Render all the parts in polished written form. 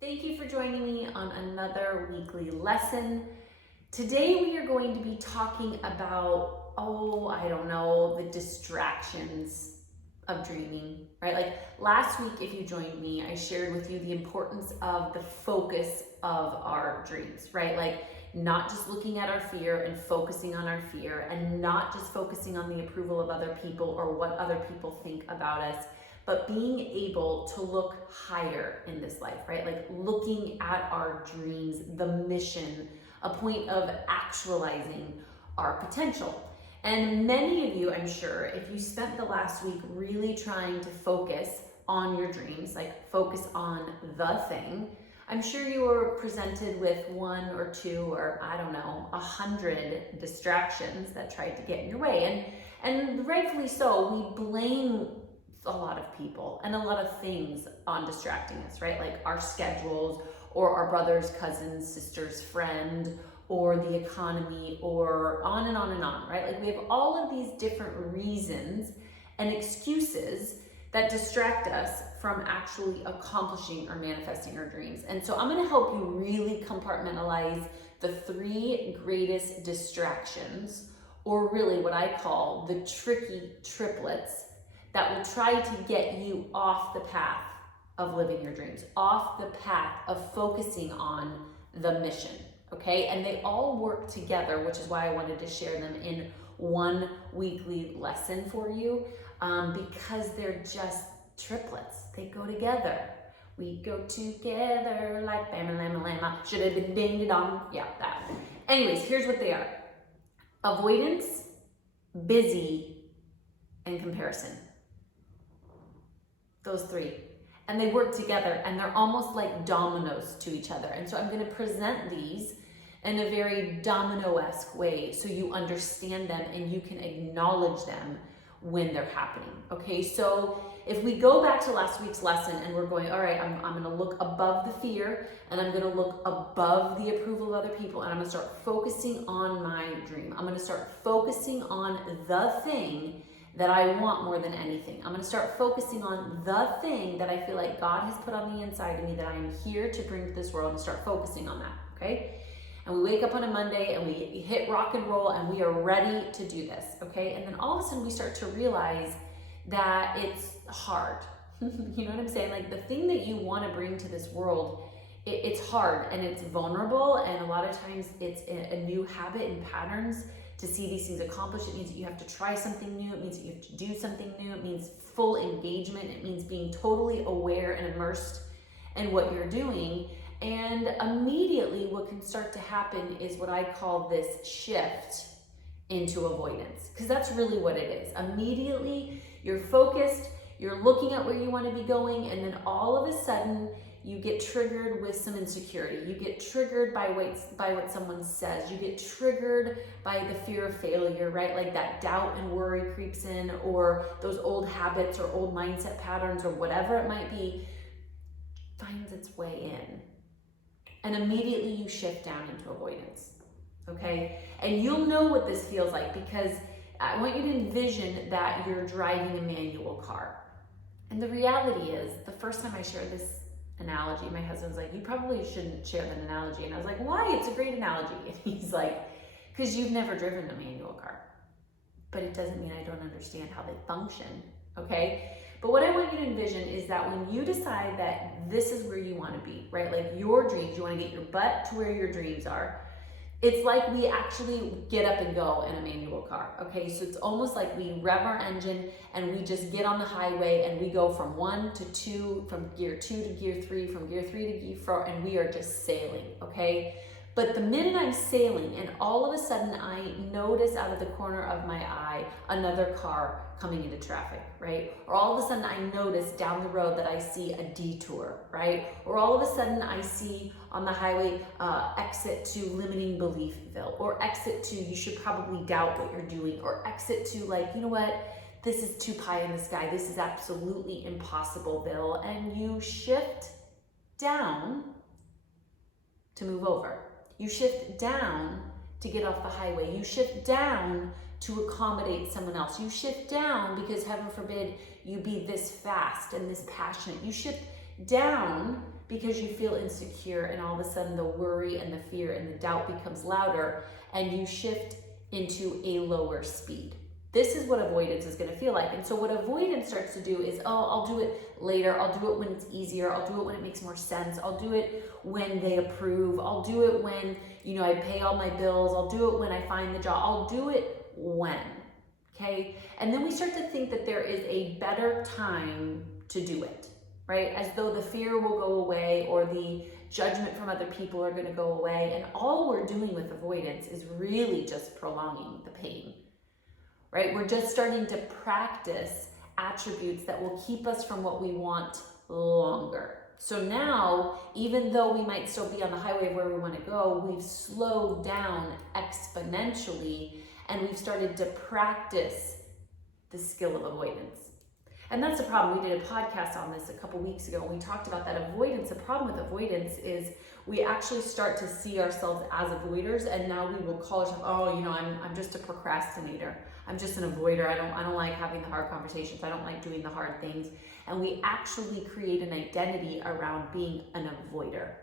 Thank you for joining me on another weekly lesson. Today we are going to be talking about, the distractions of dreaming, right? Like last week, if you joined me, I shared with you the importance of the focus of our dreams, right? Like not just looking at our fear and focusing on our fear, and not just focusing on the approval of other people or what other people think about us, but being able to look higher in this life, right? Like looking at our dreams, the mission, a point of actualizing our potential. And many of you, I'm sure, if you spent the last week really trying to focus on your dreams, like focus on the thing, I'm sure you were presented with one or two or 100 distractions that tried to get in your way. And rightfully so, we blame a lot of people and a lot of things on distracting us, right? Like our schedules or our brother's, cousin's, sister's friend, or the economy, or on and on and on, right? Like we have all of these different reasons and excuses that distract us from actually accomplishing or manifesting our dreams. And so I'm going to help you really compartmentalize the three greatest distractions, or really what I call the tricky triplets, that will try to get you off the path of living your dreams, off the path of focusing on the mission, okay? And they all work together, which is why I wanted to share them in one weekly lesson for you, because they're just triplets. They go together. We go together like bam, lama, lama. Should have been ding dong. Yeah, that. Anyways, here's what they are: avoidance, busy, and comparison. Those three. And they work together, and they're almost like dominoes to each other. And so I'm going to present these in a very domino-esque way so you understand them and you can acknowledge them when they're happening. Okay, so if we go back to last week's lesson and we're going, all right, I'm going to look above the fear, and I'm going to look above the approval of other people, and I'm going to start focusing on my dream. I'm going to start focusing on the thing that I want more than anything. I'm going to start focusing on the thing that I feel like God has put on the inside of me that I am here to bring to this world, and start focusing on that, okay? And we wake up on a Monday and we hit rock and roll and we are ready to do this, okay? And then all of a sudden we start to realize that it's hard. You know what I'm saying? Like the thing that you want to bring to this world, it's hard and it's vulnerable, and a lot of times it's a new habit and patterns to see these things accomplished. It means that you have to try something new. It means that you have to do something new. It means full engagement. It means being totally aware and immersed in what you're doing. And immediately what can start to happen is what I call this shift into avoidance, because that's really what it is. Immediately you're focused, you're looking at where you want to be going, and then all of a sudden you get triggered with some insecurity. You get triggered by what someone says. You get triggered by the fear of failure, right? Like that doubt and worry creeps in, or those old habits or old mindset patterns or whatever it might be finds its way in. And immediately you shift down into avoidance, okay? And you'll know what this feels like, because I want you to envision that you're driving a manual car. And the reality is, the first time I shared this analogy, my husband's like, you probably shouldn't share that analogy. And I was like, why? It's a great analogy. And he's like, because you've never driven a manual car. But it doesn't mean I don't understand how they function, okay? But what I want you to envision is that when you decide that this is where you want to be, right? Like your dreams, you want to get your butt to where your dreams are. It's like we actually get up and go in a manual car, okay? So it's almost like we rev our engine and we just get on the highway and we go from 1 to 2, from gear 2 to gear 3, from gear 3 to gear 4, and we are just sailing, okay? But the minute I'm sailing and all of a sudden I notice out of the corner of my eye another car coming into traffic, right? Or all of a sudden I notice down the road that I see a detour, right? Or all of a sudden I see on the highway exit to limiting beliefville, or exit to you should probably doubt what you're doing, or exit to like, you know what? This is too pie in the sky. This is absolutely impossible, Bill. And you shift down to move over. You shift down to get off the highway. You shift down to accommodate someone else. You shift down because, heaven forbid, you be this fast and this passionate. You shift down because you feel insecure, and all of a sudden the worry and the fear and the doubt becomes louder, and you shift into a lower speed. This is what avoidance is going to feel like. And so what avoidance starts to do is, oh, I'll do it later. I'll do it when it's easier. I'll do it when it makes more sense. I'll do it when they approve. I'll do it when, I pay all my bills. I'll do it when I find the job. I'll do it when, okay? And then we start to think that there is a better time to do it, right? As though the fear will go away or the judgment from other people are going to go away. And all we're doing with avoidance is really just prolonging the pain. Right? We're just starting to practice attributes that will keep us from what we want longer. So now, even though we might still be on the highway of where we want to go, we've slowed down exponentially, and we've started to practice the skill of avoidance. And that's the problem. We did a podcast on this a couple weeks ago, and we talked about that avoidance. The problem with avoidance is we actually start to see ourselves as avoiders, and now we will call ourselves, I'm just a procrastinator. I'm just an avoider. I don't like having the hard conversations. I don't like doing the hard things. And we actually create an identity around being an avoider.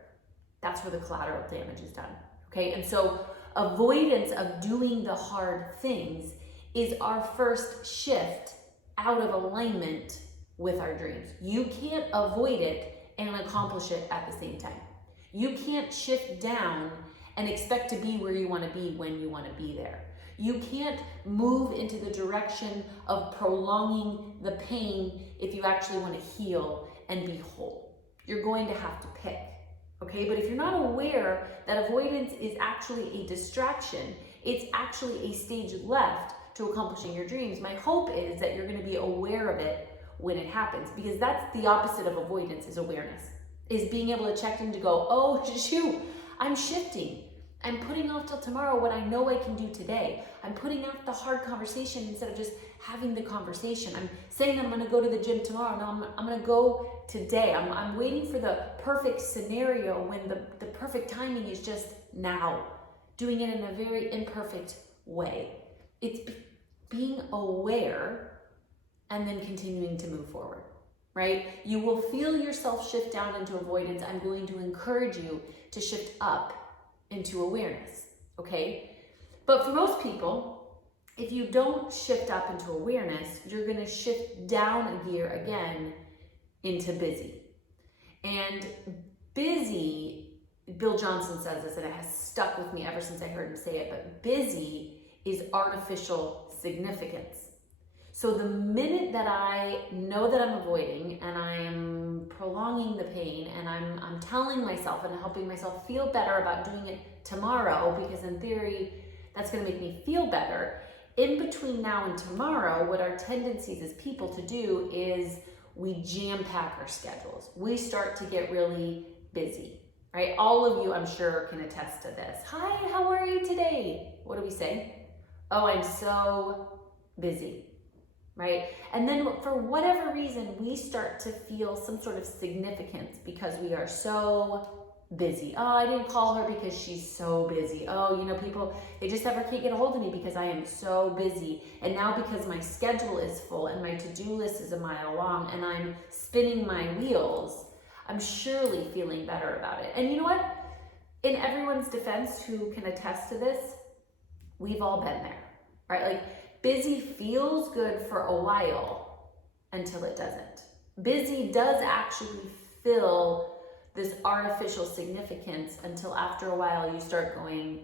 That's where the collateral damage is done. Okay, and so avoidance of doing the hard things is our first shift out of alignment with our dreams. You can't avoid it and accomplish it at the same time. You can't shift down and expect to be where you want to be when you want to be there. You can't move into the direction of prolonging the pain if you actually want to heal and be whole. You're going to have to pick, okay? But if you're not aware that avoidance is actually a distraction, it's actually a stage left to accomplishing your dreams, my hope is that you're going to be aware of it when it happens, because that's the opposite of avoidance, is awareness, is being able to check in to go, oh shoot, I'm shifting. I'm putting off till tomorrow what I know I can do today. I'm putting off the hard conversation instead of just having the conversation. I'm saying that I'm going to go to the gym tomorrow. No, I'm going to go today. I'm waiting for the perfect scenario when the perfect timing is just now. Doing it in a very imperfect way. It's being aware and then continuing to move forward, right? You will feel yourself shift down into avoidance. I'm going to encourage you to shift up into awareness, okay? But for most people, if you don't shift up into awareness, you're going to shift down a gear again into busy. And busy, Bill Johnson says this, and it has stuck with me ever since I heard him say it, but busy is artificial significance. So the minute that I know that I'm avoiding and I'm prolonging the pain and I'm telling myself and helping myself feel better about doing it tomorrow, because in theory, that's going to make me feel better. In between now and tomorrow, what our tendencies as people to do is we jam pack our schedules. We start to get really busy, right? All of you, I'm sure, can attest to this. Hi, how are you today? What do we say? Oh, I'm so busy. Right? And then for whatever reason, we start to feel some sort of significance because we are so busy. Oh, I didn't call her because she's so busy. Oh, people, they just never can't get a hold of me because I am so busy. And now because my schedule is full and my to-do list is a mile long and I'm spinning my wheels, I'm surely feeling better about it. And you know what? In everyone's defense who can attest to this, we've all been there, right? Like, busy feels good for a while until it doesn't. Busy does actually fill this artificial significance until after a while you start going,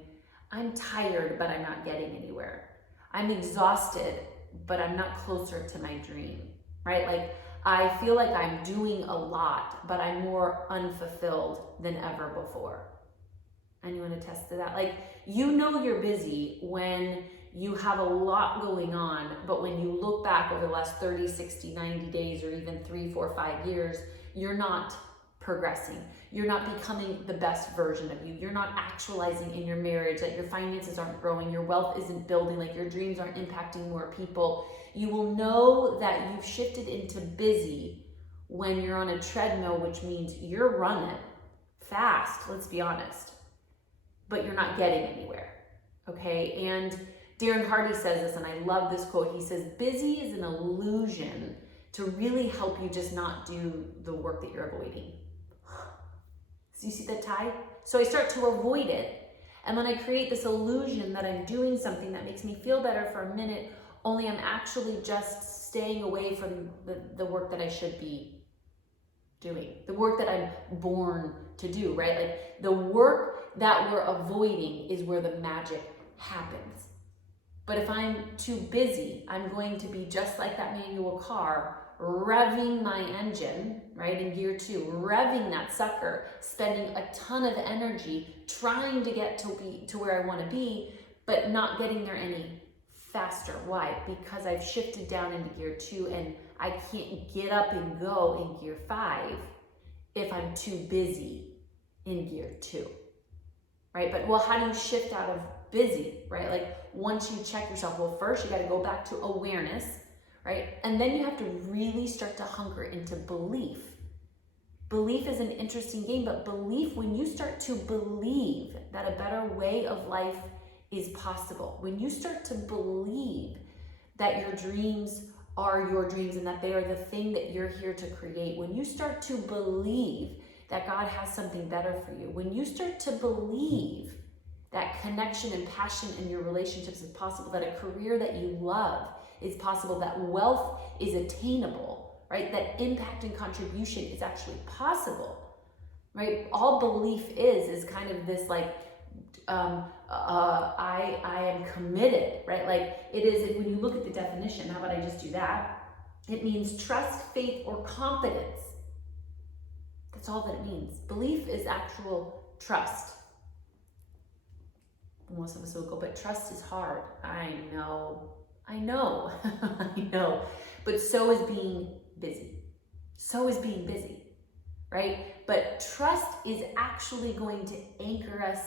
I'm tired, but I'm not getting anywhere. I'm exhausted, but I'm not closer to my dream, right? Like, I feel like I'm doing a lot, but I'm more unfulfilled than ever before. Anyone attest to that? Like, you're busy when you have a lot going on, but when you look back over the last 30, 60, 90 days, or even 3, 4, 5 years, you're not progressing. You're not becoming the best version of you. You're not actualizing in your marriage, that your finances aren't growing, your wealth isn't building, like your dreams aren't impacting more people. You will know that you've shifted into busy when you're on a treadmill, which means you're running fast, let's be honest, but you're not getting anywhere, okay? And Darren Hardy says this, and I love this quote. He says, busy is an illusion to really help you just not do the work that you're avoiding. So you see that tie? So I start to avoid it. And then I create this illusion that I'm doing something that makes me feel better for a minute, only I'm actually just staying away from the work that I should be doing, the work that I'm born to do, right? Like the work that we're avoiding is where the magic happens. But if I'm too busy, I'm going to be just like that manual car, revving my engine, right, in gear 2, revving that sucker, spending a ton of energy trying to get to where I want to be, but not getting there any faster. Why? Because I've shifted down into gear 2 and I can't get up and go in gear 5 if I'm too busy in gear 2, right? But well, how do you shift out of busy, right? Like once you check yourself, well, first you got to go back to awareness, right? And then you have to really start to hunker into belief. Belief is an interesting game, but belief, when you start to believe that a better way of life is possible, when you start to believe that your dreams are your dreams and that they are the thing that you're here to create, when you start to believe that God has something better for you, when you start to believe that connection and passion in your relationships is possible, that a career that you love is possible, that wealth is attainable, right? That impact and contribution is actually possible, right? All belief is kind of this like, I am committed, right? Like it is, when you look at the definition, how about I just do that? It means trust, faith, or confidence. That's all that it means. Belief is actual trust. Most of us will go, but trust is hard. I know, I know. But so is being busy. So is being busy, right? But trust is actually going to anchor us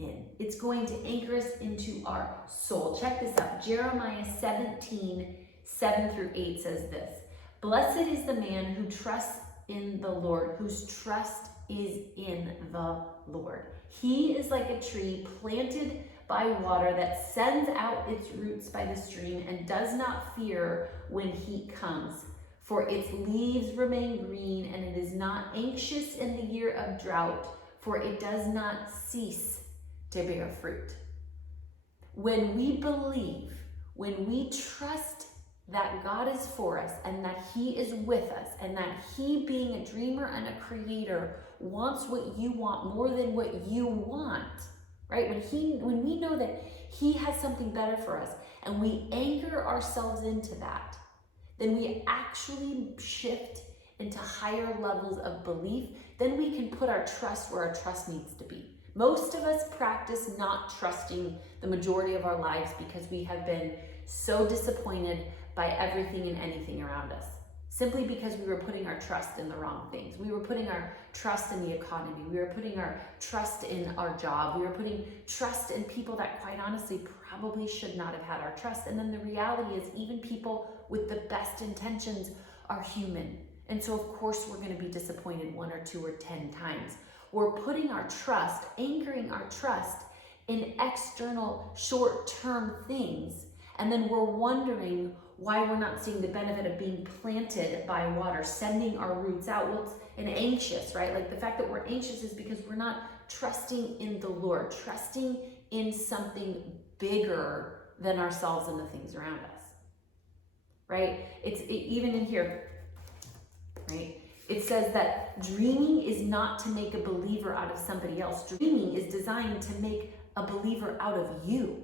in. It's going to anchor us into our soul. Check this out. Jeremiah 17, 7-8 says this: Blessed is the man who trusts in the Lord, whose trust is in the Lord. He is like a tree planted by water that sends out its roots by the stream and does not fear when heat comes, for its leaves remain green, and it is not anxious in the year of drought, for it does not cease to bear fruit. When we believe, when we trust that God is for us and that he is with us and that he, being a dreamer and a creator, wants what you want more than what you want, right? When we know that he has something better for us and we anchor ourselves into that, then we actually shift into higher levels of belief. Then we can put our trust where our trust needs to be. Most of us practice not trusting the majority of our lives because we have been so disappointed by everything and anything around us, simply because we were putting our trust in the wrong things. We were putting our trust in the economy. We were putting our trust in our job. We were putting trust in people that, quite honestly, probably should not have had our trust. And then the reality is, even people with the best intentions are human. And so, of course, we're going to be disappointed 1 or 2 or 10 times. We're putting our trust, anchoring our trust in external short-term things. And then we're wondering why we're not seeing the benefit of being planted by water, sending our roots out. Well, it's an anxious, right? Like the fact that we're anxious is because we're not trusting in the Lord, trusting in something bigger than ourselves and the things around us, right? Even in here, right? It says that dreaming is not to make a believer out of somebody else. Dreaming is designed to make a believer out of you.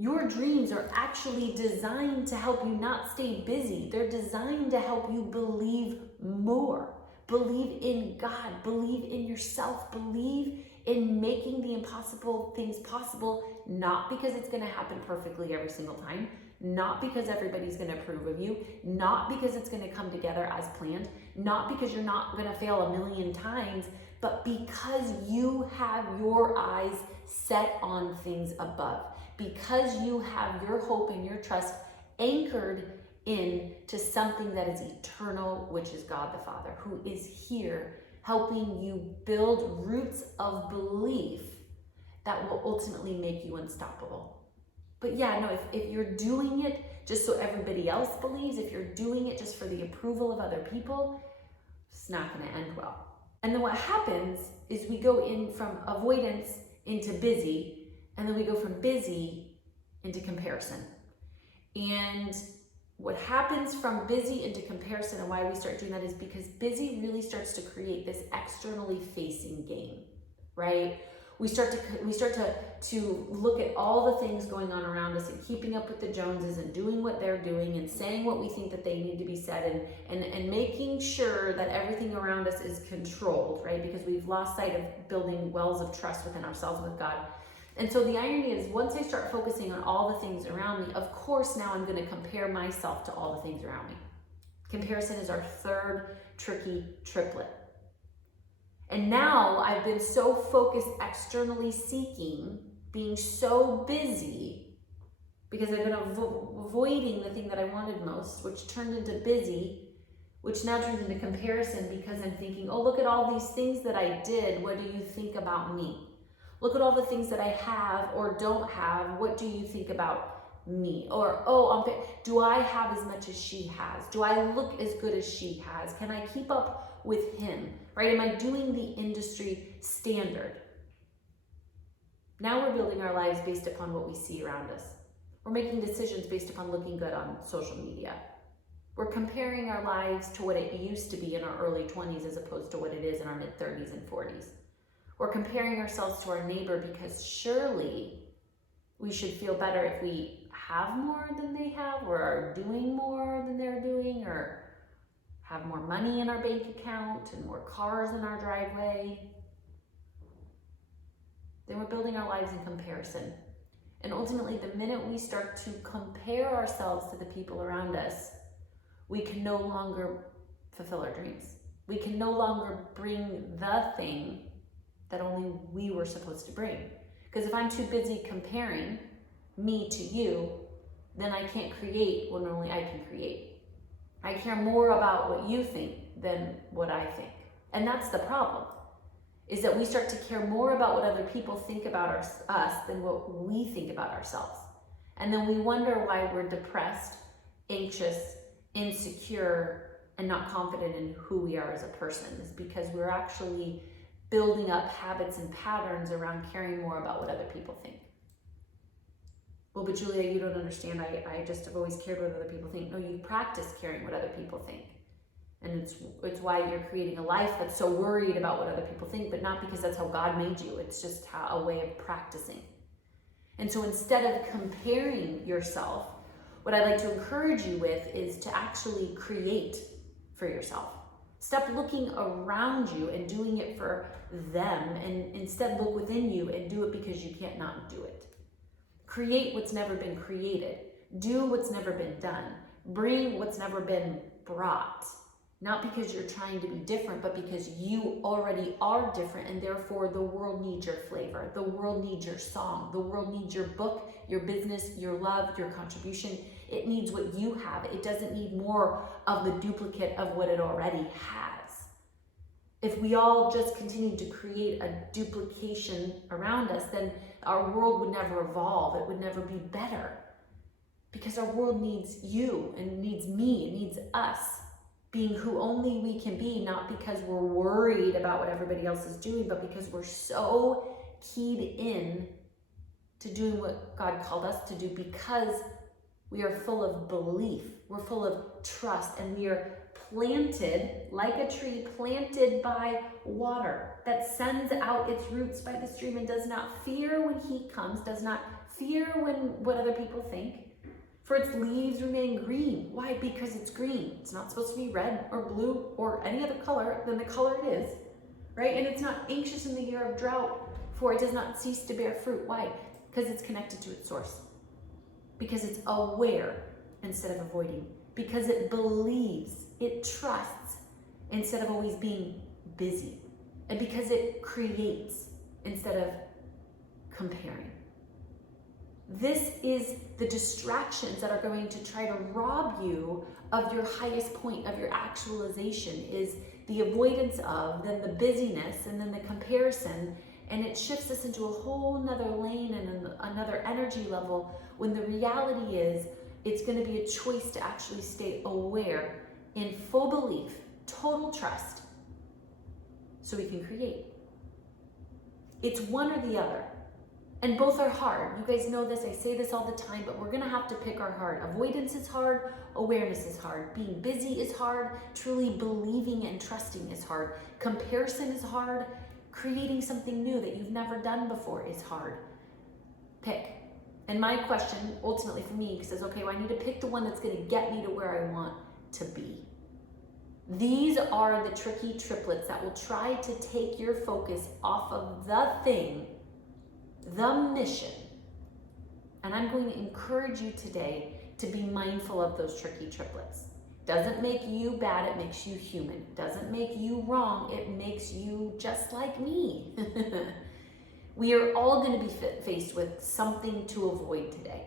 Your dreams are actually designed to help you not stay busy. They're designed to help you believe more. Believe in God. Believe in yourself. Believe in making the impossible things possible, not because it's going to happen perfectly every single time, not because everybody's going to approve of you, not because it's going to come together as planned, not because you're not going to fail a million times, but because you have your eyes set on things above. Because you have your hope and your trust anchored in to something that is eternal, which is God the Father, who is here helping you build roots of belief that will ultimately make you unstoppable. But yeah, no, if you're doing it just so everybody else believes, if you're doing it just for the approval of other people, it's not going to end well. And then what happens is we go in from avoidance into busy, and then we go from busy into comparison. And what happens from busy into comparison, and why we start doing that, is because busy really starts to create this externally facing game, right? We start to look at all the things going on around us and keeping up with the Joneses and doing what they're doing and saying what we think that they need to be said, and making sure that everything around us is controlled, right? Because we've lost sight of building wells of trust within ourselves and with God. And so the irony is, once I start focusing on all the things around me, of course now I'm going to compare myself to all the things around me. Comparison is our third tricky triplet. And now I've been so focused externally seeking, being so busy, because I've been avoiding the thing that I wanted most, which turned into busy, which now turns into comparison, because I'm thinking, oh, look at all these things that I did. What do you think about me? Look at all the things that I have or don't have. What do you think about me? Or, oh, do I have as much as she has? Do I look as good as she has? Can I keep up with him, right? Am I doing the industry standard? Now we're building our lives based upon what we see around us. We're making decisions based upon looking good on social media. We're comparing our lives to what it used to be in our early 20s as opposed to what it is in our mid 30s and 40s. We're comparing ourselves to our neighbor because surely we should feel better if we have more than they have, or are doing more than they're doing, or have more money in our bank account and more cars in our driveway. Then we're building our lives in comparison. And ultimately, the minute we start to compare ourselves to the people around us, we can no longer fulfill our dreams. We can no longer bring the thing that only we were supposed to bring. Because if I'm too busy comparing me to you, then I can't create what only I can create. I care more about what you think than what I think. And that's the problem, is that we start to care more about what other people think about us than what we think about ourselves. And then we wonder why we're depressed, anxious, insecure, and not confident in who we are as a person. It's because we're actually building up habits and patterns around caring more about what other people think. Well, but Julia, you don't understand. I just have always cared what other people think. No, you practice caring what other people think. And it's why you're creating a life that's so worried about what other people think, but not because that's how God made you. It's just a way of practicing. And so instead of comparing yourself, what I'd like to encourage you with is to actually create for yourself. Stop looking around you and doing it for them, and instead look within you and do it because you can't not do it. Create what's never been created. Do what's never been done. Bring what's never been brought. Not because you're trying to be different, but because you already are different, and therefore the world needs your flavor. The world needs your song. The world needs your book, your business, your love, your contribution. It needs what you have. It doesn't need more of the duplicate of what it already has. If we all just continued to create a duplication around us, then our world would never evolve. It would never be better. Because our world needs you, and it needs me, it needs us being who only we can be, not because we're worried about what everybody else is doing, but because we're so keyed in to doing what God called us to do, because we are full of belief, we're full of trust, and we are planted like a tree planted by water that sends out its roots by the stream and does not fear when heat comes, does not fear what other people think, for its leaves remain green. Why? Because it's green. It's not supposed to be red or blue or any other color than the color it is, right? And it's not anxious in the year of drought, for it does not cease to bear fruit. Why? Because it's connected to its source. Because it's aware instead of avoiding. Because it believes, it trusts instead of always being busy. And because it creates instead of comparing. This is the distractions that are going to try to rob you of your highest point, of your actualization, is the avoidance of, then the busyness, and then the comparison. And it shifts us into a whole nother lane and another energy level, when the reality is It's going to be a choice to actually stay aware in full belief, total trust, so we can create. It's one or the other. And both are hard. You guys know this, I say this all the time, but we're gonna have to pick our heart. Avoidance is hard, awareness is hard. Being busy is hard, truly believing and trusting is hard. Comparison is hard, creating something new that you've never done before is hard. Pick. And my question, ultimately for me, says, okay, well, I need to pick the one that's gonna get me to where I want to be. These are the tricky triplets that will try to take your focus off of the thing, the mission. And I'm going to encourage you today to be mindful of those tricky triplets. Doesn't make you bad, it makes you human. Doesn't make you wrong, it makes you just like me. We are all going to be faced with something to avoid today.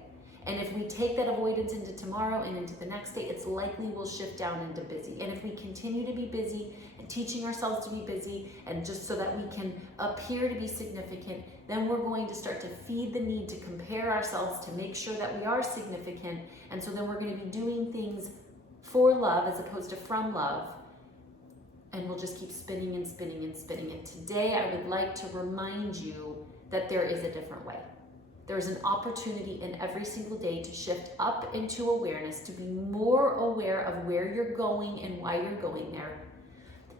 And if we take that avoidance into tomorrow and into the next day, it's likely we'll shift down into busy. And if we continue to be busy and teaching ourselves to be busy and just so that we can appear to be significant, then we're going to start to feed the need to compare ourselves to make sure that we are significant. And so then we're going to be doing things for love as opposed to from love. And we'll just keep spinning and spinning and spinning. And today I would like to remind you that there is a different way. There's an opportunity in every single day to shift up into awareness, to be more aware of where you're going and why you're going there.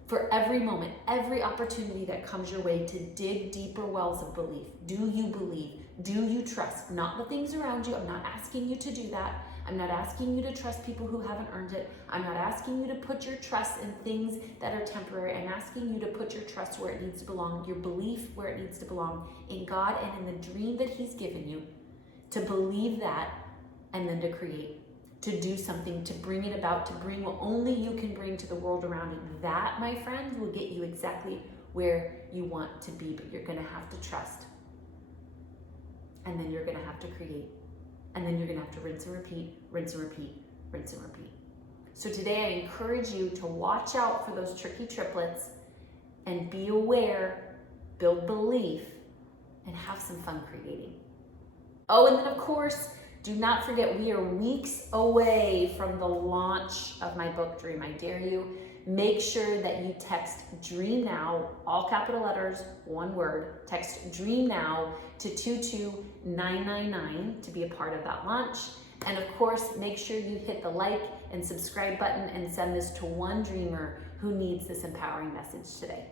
For every moment, every opportunity that comes your way, to dig deeper wells of belief. Do you believe? Do you trust? Not the things around you. I'm not asking you to do that. I'm not asking you to trust people who haven't earned it. I'm not asking you to put your trust in things that are temporary. I'm asking you to put your trust where it needs to belong, your belief where it needs to belong, in God and in the dream that He's given you, to believe that and then to create, to do something, to bring it about, to bring what only you can bring to the world around you. That, my friend, will get you exactly where you want to be, but you're gonna have to trust. And then you're gonna have to create. And then you're gonna have to rinse and repeat, rinse and repeat, rinse and repeat. So today I encourage you to watch out for those tricky triplets and be aware, build belief, and have some fun creating. Oh, and then of course, do not forget, we are weeks away from the launch of my book, Dream, I Dare You. Make sure that you text DREAM NOW, all capital letters, one word. Text DREAM NOW to 22999 to be a part of that launch. And of course, make sure you hit the like and subscribe button and send this to one dreamer who needs this empowering message today.